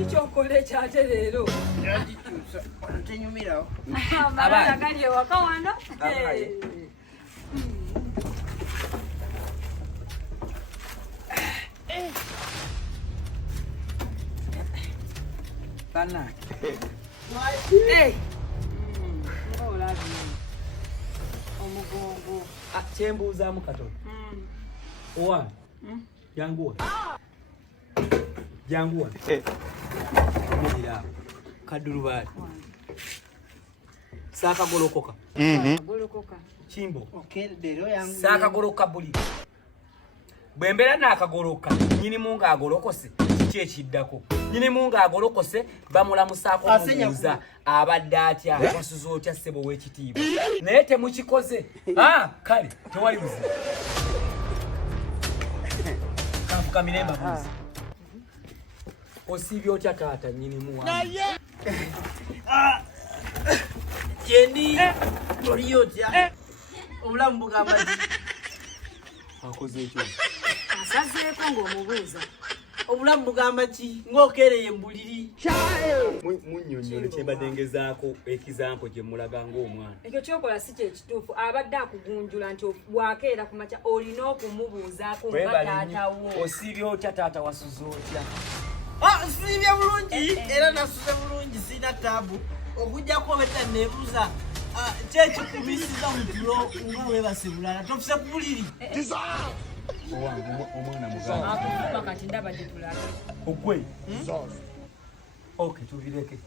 Chichokole kyate leero. Tenyumirawo. Abana gali ewaka wano. Bana. Omugongo. Kyembuuzaamu katono. Owa. Janguwa. Janguwa. Mujira. Kadulubaali. Saaka golokoka. Golokoka. Chimbo. Okedero yangu. Saaka goloka buli. Bwembera n'akagoloka. Nyinimu ng'agolokose. Kiki ekiddako? Nyinimu ng'agolokose bamulamusaako omubuuza abadde atya wasuza otya ssebo w'ekitiibwa. Naye temukikoze. Kale tewali buzibu. Kanfukamire mbabuuza. Osiibye otya taata nyinimu wange? Jendi oliyo otya? Obulamu bugamba ki? Akoze ekyo. Asazeeko ng'omubuuza. Obulamu bugamba ki? Ng'okereye mbuliri. Munnyonnyole kye mbadde ngezaako ekizampo gye mulaga ng'omwana. Ekyo kyokola si kyekituufu. Abadde akugunjula nti bwakeera ku makya olina okumubuuzaako nga taatawo. Osiibye otya taata wasuza otya? Siibye bulungi era nasuze bulungi sina taabu. Okujjako obedda neebuuza kyekikubisiza mu tulo nga weebase bulala tofuse ku buliri. Omwana mugamba. Akufuba kati ndaba gye tulaga. Ogwe. Okay, tubireke.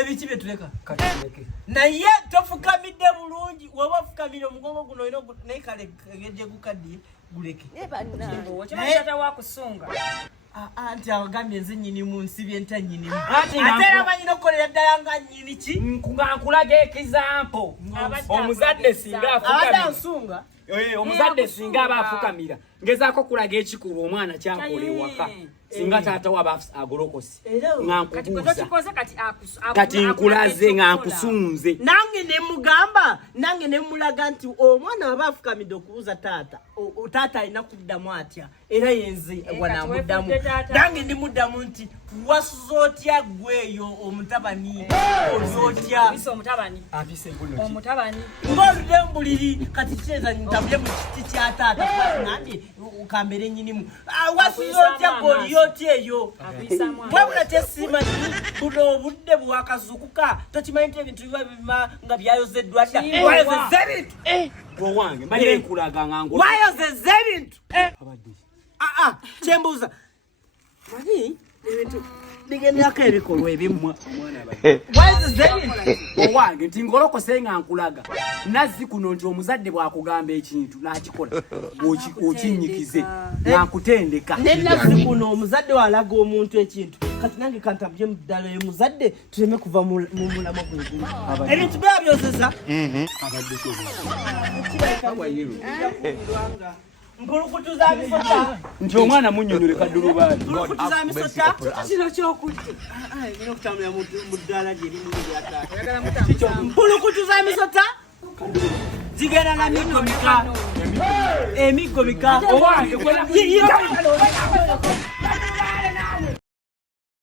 Ebiki bye tuleka? Kati tuleke. Naye tofukamidde bulungi. Woba ofukamire omugongo guno olina naye kale gye gukaddiye guleke. Kimbo, kyabata wakusunga. Anti abagambye nze nnyinimu nsibye nta nnyinimu. Ate era amanyina okukolera ddala nga nnyini ki? Nga nkulaga ekizampo. Omuzadde singa afukamira. Omuzadde singa aba afukamira. Ngezaako kulaga ekikulu omwana kyankola ewaka. Singa taata waba agolokose. Nga nkubuuza. Kati nkulaze nga nkusunze. Nange ne mugamba, nange ne mulaga nti omwana waba afukamidde okubuuza taata. Taata alina kuddamu atya. Era yenze wanamuddamu. Nange ne muddamu nti wasuza otya gweyo omutabani. Olyotya. Bisa omutabani. Abise guno. Omutabani. Ng'oludde mbuliri kati kyeza ntabule mu kiti kya taata. Nandi ukambere nnyinimu. Wasuza otya gwolyotya eyo. Wabula kyesimanyi buno obudde bwakazukuka. Tokimanyi nti ebintu biba nga byayozeddwa dda. Wayozezza ebintu. Owange mbalire nkulaga nga ngo. Wayozezza ebintu. Abadde. Kyembuuza. Mani ebintu bigendako ebikolwa ebimmwa. Wayozezza ebintu. Owange nti ngolokose nga nkulaga. Nazzi kuno nti omuzadde bwakugamba ekintu n'akikola. Okinnyikize. Nga nkutendeka. Ne nazzi kuno omuzadde walaga omuntu ekintu. Kati nange kantabye mu ddala y'omuzadde tuleme kuva mu mulamwa gw'eggulu. Ebintu biba byozeza. Abadde mpulukutuza misota. nti omwana munnyonnole kaddulubaali. Mpulukutuza misota. Kino kyokudde. Nina okutambulira mu ddala gye limu lyataata. Mpulukutuza misota. Zigenda na miggo mika. Emiggo mika. Owange